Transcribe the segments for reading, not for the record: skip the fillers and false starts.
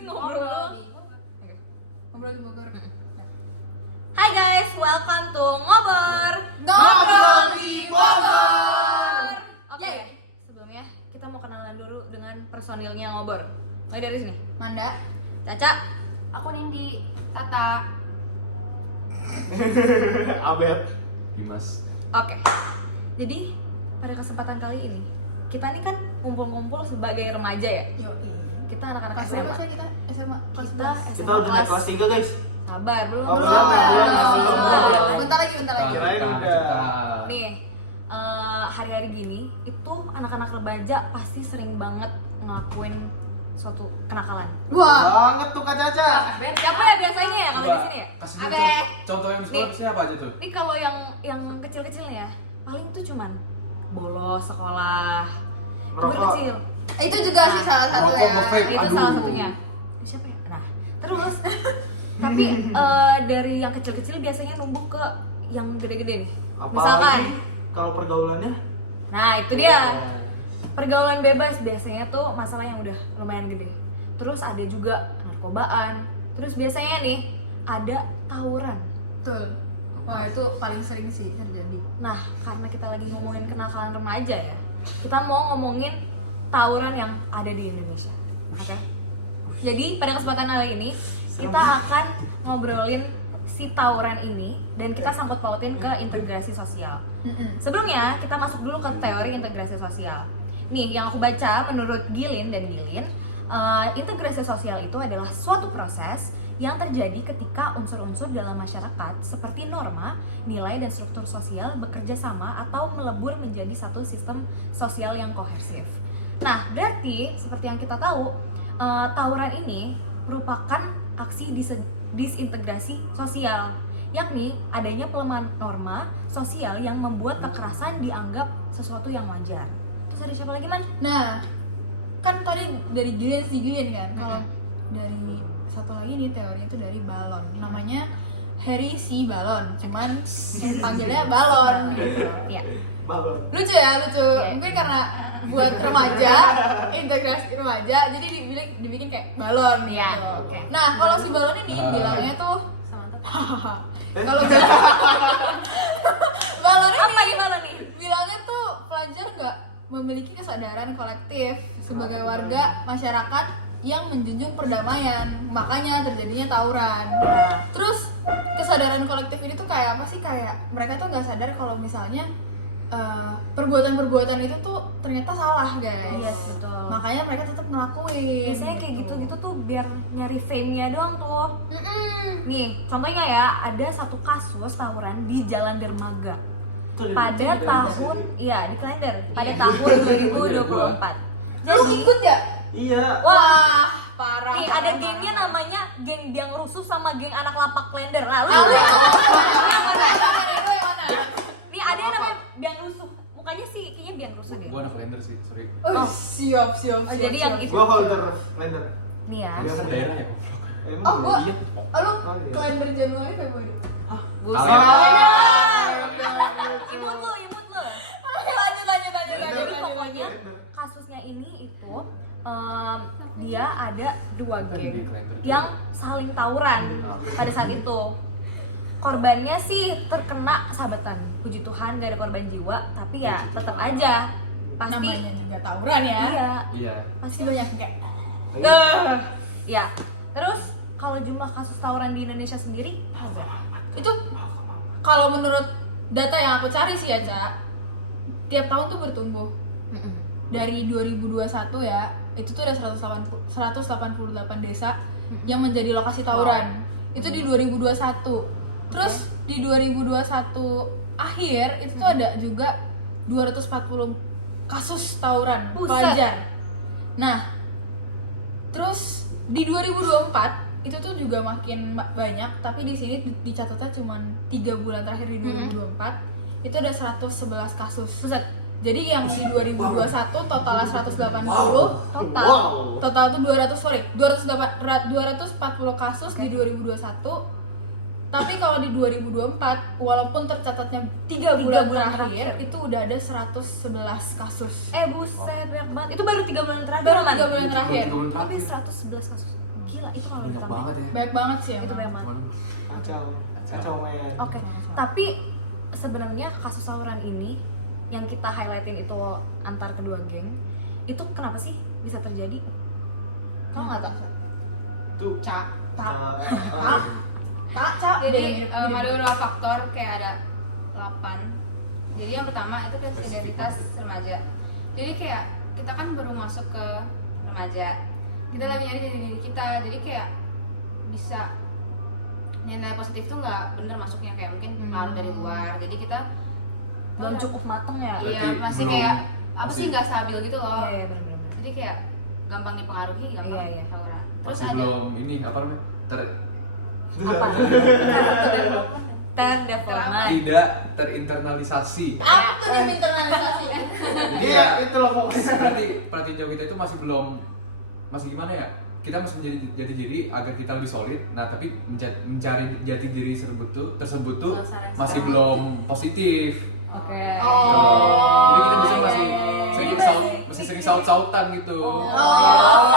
ngobrol. Ngobrol di Bogor. Hai guys, welcome to Ngobor Di Bogor. Oke, sebelumnya kita mau kenalan dulu dengan personilnya Ngobor. Mulai dari sini. Manda, Caca. aku Nindi, Tata. Abed. Dimas. Oke. Jadi pada kesempatan kali ini kita ini kan kumpul-kumpul sebagai remaja ya. Kita anak-anak Kelas SMA. berapa kita? SMA kelas Kita 11. Kita udah naik kelas 3 guys. Sabar, belum. Oh, belum. belum. Bentar lagi. Kirain udah. Nih, hari-hari gini itu anak-anak remaja pasti sering banget ngelakuin suatu kenakalan. Wah, Banget tuh Kak Caca. Siapa ya biasanya ya kalau di sini ya? Kasih Abed. contoh yang Nih. siapa aja tuh? Ini kalau yang kecil-kecil ya, paling tuh cuman bolos sekolah, itu Merokok. kecil. itu juga sih salah satu Merokok ya. nge-vape. Itu Aduh. salah satunya. Siapa ya? Nah, terus tapi dari yang kecil-kecil biasanya numpuk ke yang gede-gede nih. Misalkan, Apalagi kalau pergaulannya. nah itu dia. Pergaulan bebas biasanya tuh masalah yang udah lumayan gede. Terus ada juga narkobaan. Terus biasanya nih ada tawuran. Betul. Wah, itu paling sering sih terjadi. Nah, karena kita lagi ngomongin kenakalan remaja ya, kita mau ngomongin tawuran yang ada di Indonesia. Oke? Jadi pada kesempatan kali ini kita akan ngobrolin si tawuran ini dan kita sangkut pautin ke integrasi sosial. Sebelumnya kita masuk dulu ke teori integrasi sosial. Nih, yang aku baca menurut Gilin dan Gilin, integrasi sosial itu adalah suatu proses yang terjadi ketika unsur-unsur dalam masyarakat seperti norma, nilai, dan struktur sosial bekerja sama atau melebur menjadi satu sistem sosial yang kohesif. Nah, berarti seperti yang kita tahu, tawuran ini merupakan aksi disintegrasi sosial, yakni adanya pelemahan norma sosial yang membuat kekerasan dianggap sesuatu yang wajar. Terus ada siapa lagi, Man? Nah, kan tadi dari Gillian kan. Kalau dari satu lagi nih teorinya itu dari balon. Namanya Harry C. Balon. Cuman panggilnya balon gitu. Iya. Balon. Lucu ya, lucu. Iya. Mungkin karena buat remaja, integrasi remaja, jadi dibikin kayak balon Iya, gitu. oke. Nah, kalau si balon ini bilangnya tuh kalau balon ini Apa gimana nih? bilangnya tuh pelajar nggak memiliki kesadaran kolektif sebagai warga masyarakat yang menjunjung perdamaian, makanya terjadinya tawuran. Terus kesadaran kolektif ini tuh kayak apa sih? Kayak mereka tuh nggak sadar kalau misalnya perbuatan-perbuatan itu tuh ternyata salah, guys. Yes, betul. Makanya mereka tetap ngelakuin. Biasanya kayak gitu-gitu tuh biar nyari fame-nya doang tuh. Mm-mm. Nih, contohnya ya, ada satu kasus tawuran di Jalan Dermaga Tuh, pada di tahun, iya di kalender, pada tahun 2024. Lu ikut ya? Iya. Wah, parah. Nih ada gengnya namanya geng Biang Rusuh sama geng Anak Lapak Klender. Lalu Ah, yang yang mana? mana? Nih ada yang namanya Biang Rusuh. Mukanya sih kayaknya Biang Rusuh deh. Gua anak kalender sih, sorry. Oh, siap. Oh, jadi yang itu. Gua holder kalender. Nih ya. Ini kan daerah ya. Emang Oh, gua. Iya. Lu Oh, iya. kalender Januari Februari. Buset. Kalian. Imut lu. Lanjut. Jadi pokoknya kasusnya ini itu dia ada dua geng yang saling tawuran pada saat itu. Korbannya sih terkena sabetan, puji Tuhan gak ada korban jiwa, tapi ya tetap aja pasti Namanya juga tawuran ya. iya Iya. Pasti banyak kayak ya. Terus kalau jumlah kasus tawuran di Indonesia sendiri ada itu kalau menurut data yang aku cari sih ya, Cak, tiap tahun tuh bertumbuh. Dari 2021 ya, itu tuh ada 188 desa yang menjadi lokasi tawuran. Itu di 2021. Terus di 2021 akhir itu tuh ada juga 240 kasus tawuran Buset. pelajar. Nah, terus di 2024 itu tuh juga makin banyak, tapi di sini dicatatnya cuma 3 bulan terakhir di 2024 itu ada 111 kasus. Buset. Jadi yang di 2021 totalnya 180, total tuh 240 kasus di 2021. Tapi kalau di 2024 walaupun tercatatnya 3 bulan terakhir itu udah ada 111 kasus. Buset, banyak banget. Itu baru 3 bulan terakhir, Baru Man. 3 bulan terakhir. Tapi 111 kasus. Gila, itu kalau Banyak kita banget ya. Banyak banget sih itu emang. banyak banget. Waduh. Kacau men. Oke, tapi sebenarnya kasus tawuran ini yang kita highlightin itu antar kedua geng, itu kenapa sih bisa terjadi? Kamu nggak tahu? Tuh. Cak. Jadi, Jadi ada beberapa faktor kayak ada 8. Jadi yang pertama itu kan identitas remaja. Jadi kayak kita kan baru masuk ke remaja, kita lagi nyari jati diri kita, jadi kayak bisa nilai positif tuh nggak bener masuknya, kayak mungkin pengaruh dari luar. Jadi kita belum cukup mateng ya? iya Berarti masih belum- kayak apa masih- sih nggak stabil gitu loh. Iya, benar-benar. Jadi kayak gampang dipengaruhi, gampang Iya. tawuran. Terus Masih ada belum ini apa namanya? Apa? Terdevelopment. Tidak terinternalisasi. apa tuh yang internalisasi? Jadi Iya, ya itu loh pokoknya. berarti jauh kita itu masih gimana ya? Kita masih menjadi jati diri agar kita lebih solid. Nah, tapi mencari jati diri tersebut tuh masih belum positif. Oke. Oh. Jadi kita bisa iya, masih iya, iya. sering Jadi saut, masih- masih sering saut-sautan gitu.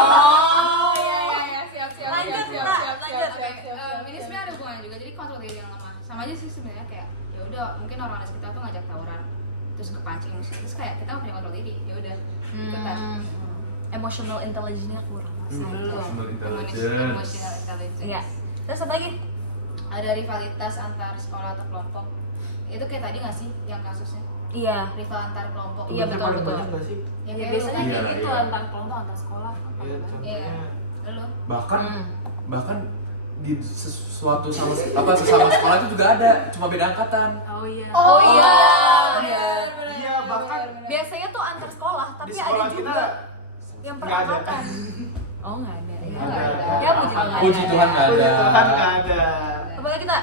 Oh, iya, siap. Lanjut, siap, Kak, siap, lanjut. siap, siap. Ini sebenarnya ada hubungannya juga. Jadi kontrol diri yang lemah. Sama aja sih sebenarnya, kayak ya udah mungkin orang di sekitar tuh ngajak tawuran, terus kepancing, terus kayak kita nggak punya kontrol diri, ya udah ikutan. Emotional intelligence-nya kurang. Emotional intelligence. Emotional intelligence. Iya. Terus apa lagi? Ada rivalitas antar sekolah atau kelompok. Itu kayak tadi nggak sih yang kasusnya? Iya. Rival antar kelompok. Iya, Temennya betul, pada betul. banyak nggak sih? Ya, Ya, kayak biasanya lu. Iya, kayak gitu iya. antar kelompok, antar sekolah. Iya, Iya. contohnya. Lu. Bahkan di sesuatu sesama sekolah itu juga ada, cuma beda angkatan. Oh iya. Oh iya. Iya, bahkan Biasanya tuh antar sekolah, tapi di ada sekolah juga kita yang nggak ada. perangkatan. Oh nggak ada. Ya, Nggak ada. Ya puji Tuhan. Puji Tuhan nggak ada. Puji Tuhan nggak ada. Apa lagi kita?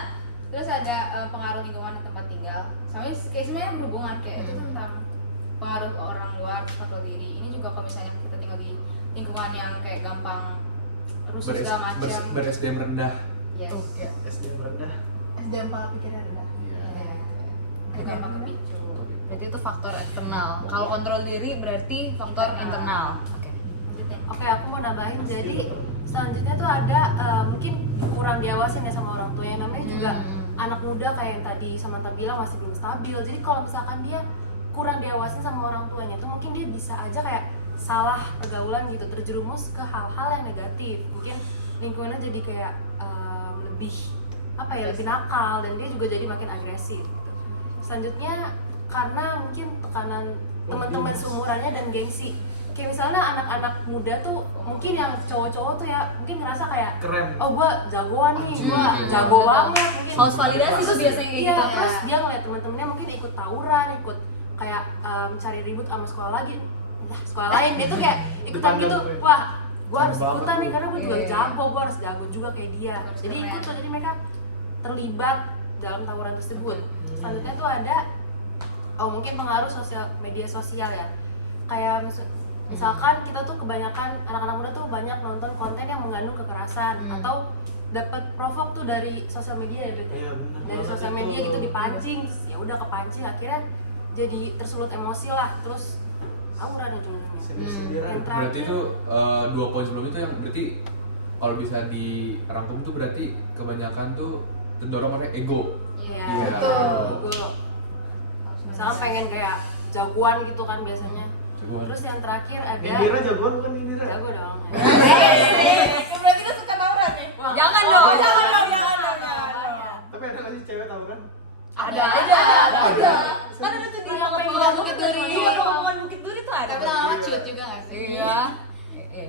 Terus ada pengaruh lingkungan dan tempat tinggal. Sama kayak sebenarnya berhubungan kayak itu tentang pengaruh orang luar, kontrol diri. Ini juga kalau misalnya kita tinggal di lingkungan yang kayak gampang rusuh segala macam. Ber-SDM rendah. Yes. Tuh, ya. SDM rendah. SDM pola pikirnya rendah. Iya. Itu gampang kepicu. Berarti itu faktor eksternal. Kalau kontrol diri berarti faktor internal. Oke. Lanjutin. Oke, aku mau nambahin. Jadi selanjutnya tuh ada mungkin kurang diawasin ya sama orang tuanya. Namanya juga anak muda kayak yang tadi Samantha bilang masih belum stabil. Jadi kalau misalkan dia kurang diawasin sama orang tuanya tuh mungkin dia bisa aja kayak salah pergaulan gitu, terjerumus ke hal-hal yang negatif. Mungkin lingkungannya jadi kayak lebih apa ya, lebih nakal, dan dia juga jadi makin agresif gitu. Selanjutnya karena mungkin tekanan teman-teman seumurannya dan gengsi. Kayak misalnya anak-anak muda tuh mungkin yang cowok-cowok tuh ya mungkin ngerasa kayak Keren. oh gua jagoan nih, gua jago banget mungkin. Haus validasi tuh biasanya kayak Iya, gitu. terus dia ngeliat teman-temannya mungkin ikut tawuran, ikut kayak cari ribut sama sekolah lagi, entah sekolah lain, dia tuh kayak ikutan Dipandang gitu. tuh ya. Wah, gua harus Banget ikutan nih tuh. karena gua juga Iya. jago, gua harus jago juga kayak dia. Harus Jadi keren. ikut tuh, jadi mereka terlibat dalam tawuran tersebut. Selanjutnya tuh ada mungkin pengaruh media sosial ya. Kayak misalkan kita tuh kebanyakan anak-anak muda tuh banyak nonton konten yang mengandung kekerasan atau dapat provok tuh dari sosial media ya, Brit, ya? Iya, bener Dari banget sosial itu. media gitu dipancing, terus ya udah kepancing akhirnya jadi tersulut emosi lah, terus tawuran ujung-ujungnya. Sindir-sindiran. Yang terakhir- Berarti itu 2 poin sebelum itu yang berarti kalau bisa dirangkum tuh berarti kebanyakan tuh terdorong oleh ego. Iya, Iya. betul. Misalnya pengen kayak jagoan gitu kan biasanya. Jagoan. Terus yang terakhir ada Indira jagoan bukan Indira? jago dong. Berarti lu suka tawuran nih? Jangan dong. Tapi ada nggak sih cewek tawuran? Ada. Kan ada tuh di Pegangan Bukit Duri. Iya, Pegangan Bukit Duri tuh ada. Tapi lama-lama ciut juga gak sih? Iya.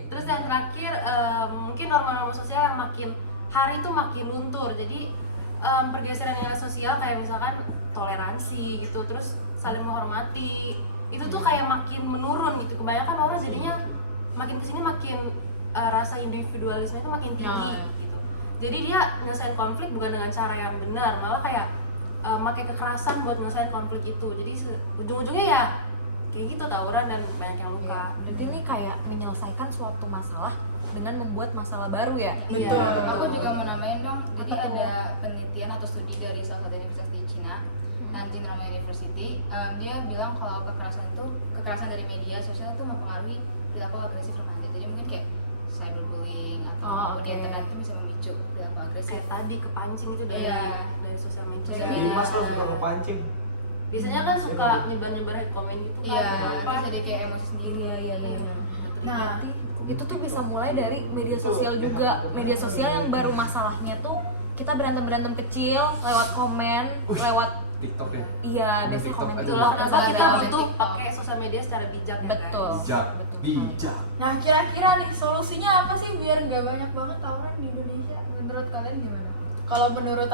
Terus yang terakhir mungkin norma-norma sosial yang makin hari itu makin luntur. Jadi pergeseran nilai sosial kayak misalkan toleransi gitu, terus saling menghormati itu tuh kayak makin menurun gitu. Kebanyakan orang jadinya makin kesini makin rasa individualisme itu makin tinggi gitu. Jadi dia nyelesain konflik bukan dengan cara yang benar, malah kayak pakai kekerasan buat nyelesain konflik itu. Jadi ujung-ujungnya ya kayak gitu, tawuran dan banyak yang luka. Berarti ini kayak menyelesaikan suatu masalah dengan membuat masalah baru ya? Iya. Aku juga mau nambahin dong. Jadi Apa tuh? ada penelitian atau studi dari salah satu universitas di Cina, Nanjing Normal University. Dia bilang kalau kekerasan dari media sosial itu mempengaruhi perilaku agresif remaja. Jadi mungkin kayak cyberbullying atau Oh, apapun di oke. internet itu bisa memicu perilaku agresif. Kayak tadi kepancing itu dari Iya. sosial media. Sosial Jadi media. Mas lo suka ngepancing. Biasanya kan suka nyebar-nyebar hate comment gitu kan. Iya, Kenapa? terus jadi kayak emosi sendiri. Iya benar. Nah, Berarti itu tuh bisa mulai dari media sosial juga. Media sosial yang baru masalahnya tuh kita berantem kecil lewat komen, lewat TikTok ya. iya Komen biasanya TikTok komen aja. TikTok. Kenapa Sebagai kita konten butuh TikTok. pakai sosial media secara bijak ya Betul. Bijak, Betul. bijak. nah kira-kira nih solusinya apa sih biar nggak banyak banget tawuran di Indonesia? Menurut kalian gimana? Kalau menurut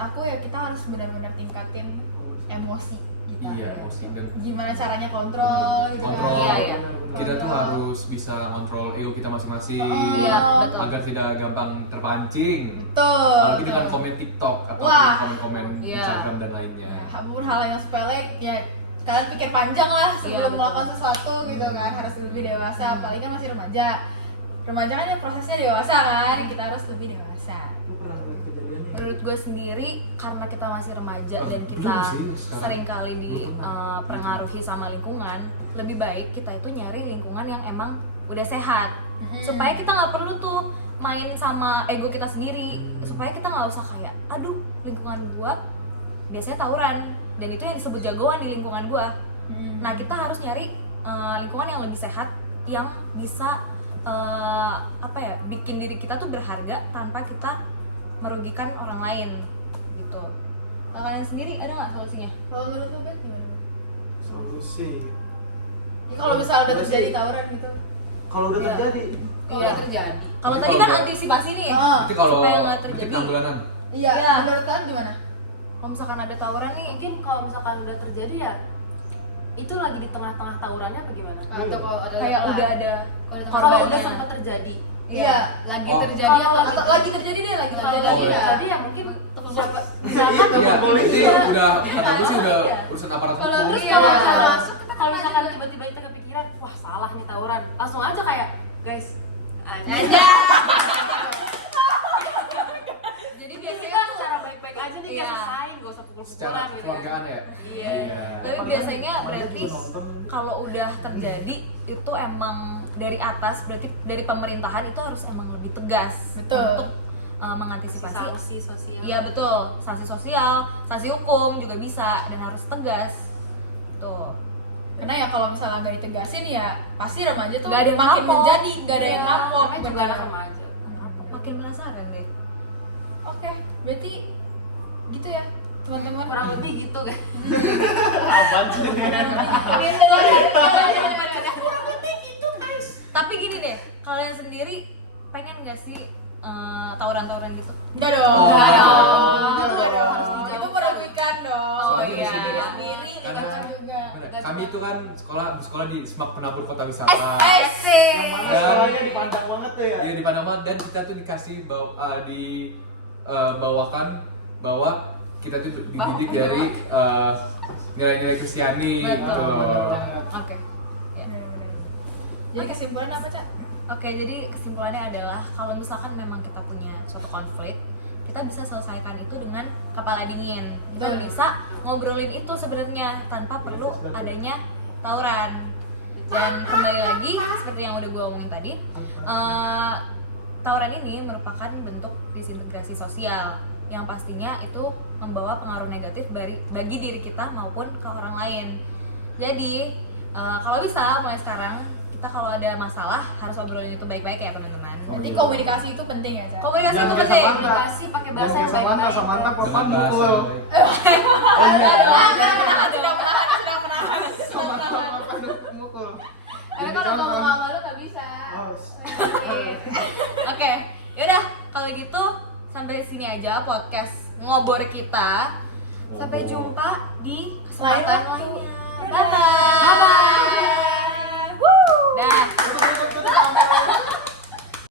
aku ya kita harus benar-benar tingkatin emosi kita. Iya, emosi dan Gimana caranya kontrol gitu kan? kontrol. Iya, iya. Kita tuh harus bisa kontrol ego kita masing-masing. Iya, betul. Agar tidak gampang terpancing. Betul. Apalagi dengan komen TikTok atau Wah. komen-komen Iya. Instagram dan lainnya. Nah, apapun hal yang sepele ya kalian pikir panjang lah sebelum Iya, betul. melakukan sesuatu gitu kan, harus lebih dewasa, apalagi kan masih remaja kan ya prosesnya dewasa kan, kita harus lebih dewasa. Lu pernah ngeliat kejadiannya? Menurut gue sendiri karena kita masih remaja Oh, dan belum kita sih, sekarang. sering kali Belum pernah. dipengaruhi sama lingkungan, lebih baik kita itu nyari lingkungan yang emang udah sehat supaya kita nggak perlu tuh main sama ego kita sendiri, supaya kita nggak usah kayak aduh lingkungan gua biasanya tawuran dan itu yang disebut jagoan di lingkungan gua. Nah kita harus nyari lingkungan yang lebih sehat yang bisa bikin diri kita tuh berharga tanpa kita merugikan orang lain gitu. Kalau kalian sendiri ada nggak solusinya? Kalau menurut lu Bet gimana? Bet? Solusi. Ya, kalau misalnya udah Iya terjadi sih. tawuran gitu. Kalau udah Iya. terjadi, Kalau Iya. udah terjadi. Kalau Jadi tadi kalau kan udah- antisipasi nih, Oh. Nanti kalau supaya nggak nanti terjadi. penanggulangan. Iya, Iya. menurut kalian gimana? Kalau misalkan ada tawuran nih, Mungkin kalau misalkan udah terjadi ya itu lagi di tengah-tengah tawurannya apa gimana? Atau kalau ada kayak udah ada kalau udah Kalau korbannya. udah sempat terjadi. Iya. lagi Oh. terjadi Kalau atau Atau lagi terjadi deh, lagi Kalau terjadi. lagi boleh. terjadi ya mungkin siapa misalkan Iya, polisi. itu udah kata gue sih udah Iya. urusan aparat Kalau hukum. terus Iya, kalau kalau misalnya masuk kita kalau misalkan tiba-tiba kita kepikiran, wah salah nih tawuran, langsung aja kayak guys, aja. Jadi kita biasanya tuh, cara baik-baik aja nih Iya. biar selesai, gak usah Secara pukul-pukulan gitu. keluargaan ya. Iya. tapi biasanya Kemarin berarti juga nonton. kalau udah terjadi itu emang dari atas, berarti dari pemerintahan itu harus emang lebih tegas Betul. untuk mengantisipasi. Sanksi sosial. Iya betul, sanksi sosial, sanksi hukum juga bisa dan harus tegas. Tuh. karena ya kalau misalnya nggak ditegasin ya pasti remaja tuh Nggak ada yang makin kapok. menjadi, nggak ada yang Iya, kapok. Namanya juga bener. anak remaja. Makin penasaran deh. Oke, berarti gitu ya teman-teman. Kurang lebih gitu kan. Apaan sih? Tapi gini deh, kalian sendiri pengen gak sih tawuran-tawuran gitu? Enggak dong. Enggak dong. Itu Harus dijauhkan. itu merugikan dong. Oh, Soalnya di iya. sini Sendiri karena kita juga. kami itu kan sekolah di SMAK Penabur Kota Wisata. Asik. Yang mana Dan- sekolahnya dipandang banget tuh ya? Iya di Panama dan kita tuh dikasih bawakan bahwa kita tuh dididik dari nilai-nilai Kristiani Betul. gitu. Oke. Ya. Jadi kesimpulannya apa, Cak? Oke, jadi kesimpulannya adalah kalau misalkan memang kita punya suatu konflik, kita bisa selesaikan itu dengan kepala dingin. Kita Betul. bisa ngobrolin itu sebenarnya tanpa perlu adanya tawuran. Dan kembali lagi seperti yang udah gue omongin tadi, tawuran ini merupakan bentuk disintegrasi sosial yang pastinya itu membawa pengaruh negatif bagi diri kita maupun ke orang lain. Jadi kalau bisa mulai sekarang kita kalau ada masalah harus obrolin itu baik-baik ya teman-teman. Oh, Jadi iya. komunikasi itu penting ya, Cak? Komunikasi Jangan itu kayak penting. Samantha. Komunikasi pakai bahasa yang Jangan baik-baik. Samantha, papa Dengan bahasa mukul. yang baik. Samantha papa mukul. Karena kalau ngomong sama lu nggak bisa. Oh, Oke, yaudah kalau gitu sampai sini aja podcast ngobor kita. Sampai jumpa di kesempatan Lain waktu. lainnya. Bye bye.